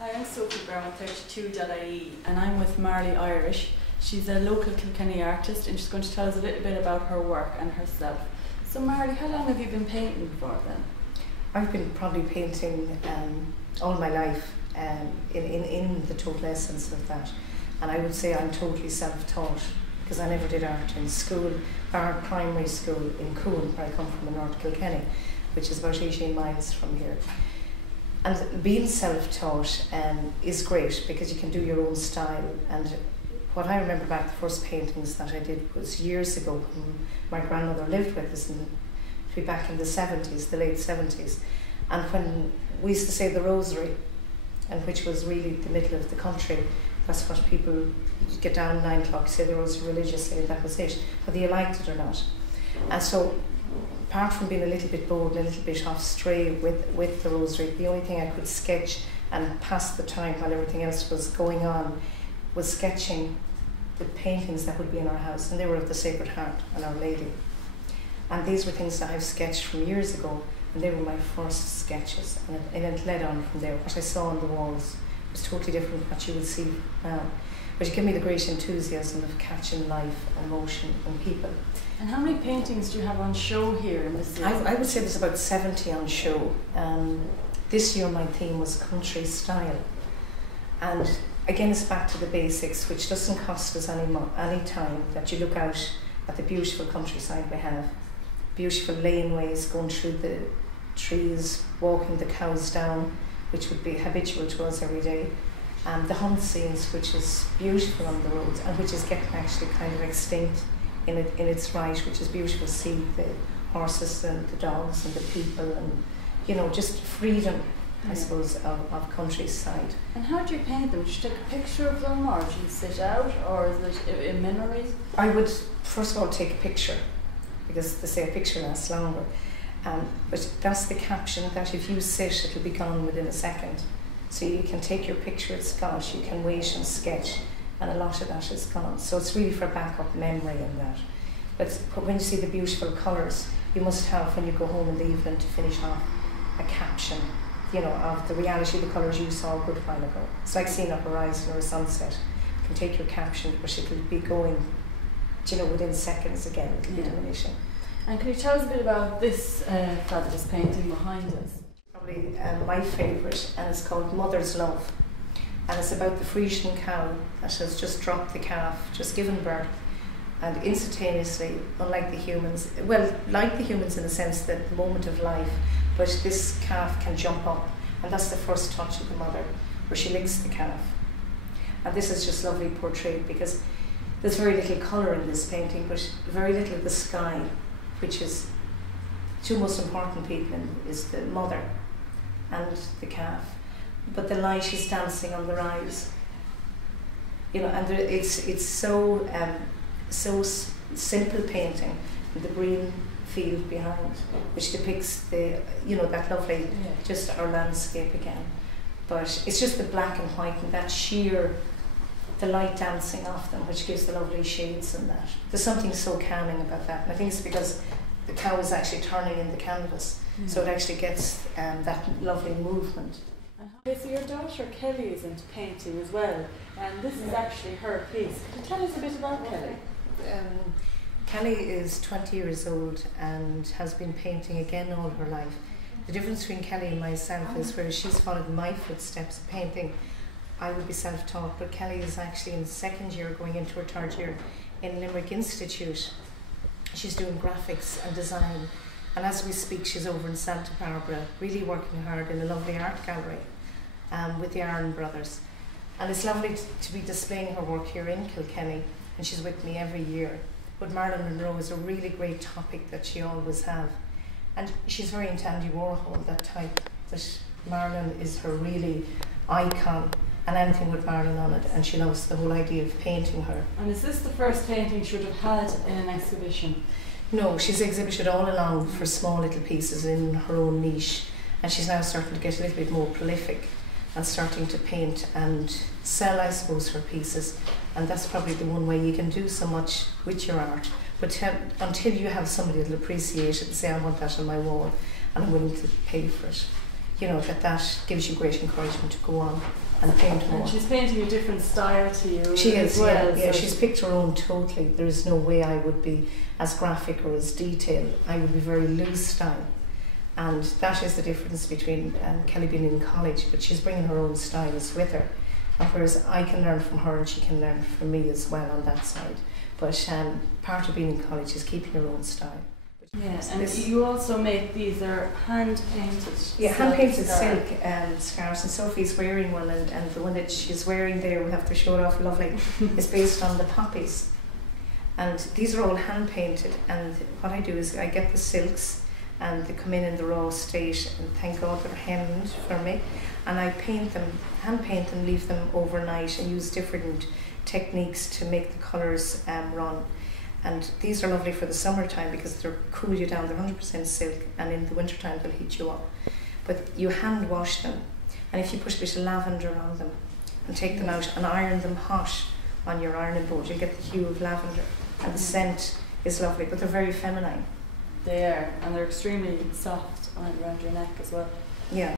Hi, I'm Sophie Brown, 32.ie, and I'm with Marley Irish. She's a local Kilkenny artist and she's going to tell us a little bit about her work and herself. So Marley, how long have you been painting for then? I've been probably painting all my life in the total essence of that. And I would say I'm totally self-taught because I never did art in school, bar primary school in Coon, where I come from in North Kilkenny, which is about 18 miles from here. And being self-taught is great because you can do your own style. And what I remember back, the first paintings that I did was years ago when my grandmother lived with us, back in the 70s, the late 70s. And when we used to say the rosary, and which was really the middle of the country, that's what people, you'd get down at 9 o'clock, say the rosary religiously, and that was it, whether you liked it or not. And so, apart from being a little bit bored and a little bit off stray with the rosary, the only thing I could sketch and pass the time while everything else was going on was sketching the paintings that would be in our house, and they were of the Sacred Heart and Our Lady. And these were things that I've sketched from years ago, and they were my first sketches, and it led on from there. What I saw on the walls was totally different from what you would see now. But it gave me the great enthusiasm of catching life and motion and people. And how many paintings do you have on show here in this season? I would say there's about 70 on show. This year my theme was country style. And again, it's back to the basics, which doesn't cost us any time, that you look out at the beautiful countryside we have. Beautiful laneways going through the trees, walking the cows down, which would be habitual to us every day. The hunt scenes, which is beautiful on the roads and which is getting actually kind of extinct in its right, which is beautiful to see the horses and the dogs and the people and, you know, just freedom, I suppose, of countryside. And how do you paint them? Do you take a picture of them, or do you sit out, or is it in memories? I would first of all take a picture, because they say a picture lasts longer. But that's the caption, that if you sit, it'll be gone within a second. So you can take your picture, it's gone, you can wait and sketch, and a lot of that is gone. So it's really for backup memory and that. But when you see the beautiful colours, you must have, when you go home in the evening to finish off, a caption, you know, of the reality of the colours you saw a good while ago. It's like seeing a horizon or a sunset. You can take your caption, but it'll be going, you know, within seconds again, it'll be diminishing. And can you tell us a bit about this fabulous painting behind us? Probably my favourite, and it's called Mother's Love. And it's about the Frisian cow that has just dropped the calf, just given birth, and instantaneously, unlike the humans, well, like the humans in the sense that the moment of life, but this calf can jump up, and that's the first touch of the mother, where she licks the calf. And this is just lovely portrayed, because there's very little colour in this painting, but very little of the sky, which is two most important people is the mother and the calf. But the light is dancing on the rise, you know, and it's so simple painting, and the green field behind, which depicts the, you know, that lovely, just our landscape again. But it's just the black and white and that sheer, the light dancing off them, which gives the lovely shades in that. There's something so calming about that, and I think it's because the cow is actually turning in the canvas, so it actually gets that lovely movement. Okay, so your daughter Kelly is into painting as well, and this is actually her piece. Could you tell us a bit about Kelly? Kelly is 20 years old and has been painting again all her life. The difference between Kelly and myself is where she's followed my footsteps of painting, I would be self-taught, but Kelly is actually in the second year, going into her third year in Limerick Institute. She's doing graphics and design, and as we speak she's over in Santa Barbara, really working hard in a lovely art gallery with the Aaron brothers. And it's lovely to be displaying her work here in Kilkenny, and she's with me every year. But Marilyn Monroe is a really great topic that she always have. And she's very into Andy Warhol, that type, that Marilyn is her really icon, and anything with Marilyn on it, and she loves the whole idea of painting her. And is this the first painting she would have had in an exhibition? No, she's exhibited all along for small little pieces in her own niche, and she's now starting to get a little bit more prolific and starting to paint and sell, I suppose, her pieces. And that's probably the one way you can do so much with your art. But until you have somebody that'll appreciate it and say, I want that on my wall and I'm willing to pay for it, you know, that gives you great encouragement to go on and paint more. And she's painting a different style to you. She is, as well, yeah. so She's picked her own totally. There is no way I would be as graphic or as detailed. I would be very loose style. And that is the difference between Kelly being in college, but she's bringing her own styles with her. And whereas I can learn from her and she can learn from me as well on that side. But part of being in college is keeping your own style. Yes, and you also make these are hand painted. Yeah, hand painted silk scarves, and Sophie's wearing one, and the one that she's wearing there, we have to show it off lovely, is based on the poppies. And these are all hand painted, and what I do is I get the silks and they come in the raw state, and thank God they're hemmed for me, and I paint them, hand paint them, leave them overnight and use different techniques to make the colours run. And these are lovely for the summertime because they'll cool you down, they're 100% silk, and in the wintertime they'll heat you up. But you hand wash them, and if you put a bit of lavender on them and take them out and iron them hot on your ironing board, you'll get the hue of lavender, and the scent is lovely, but they're very feminine. They are, and they're extremely soft around your neck as well. Yeah.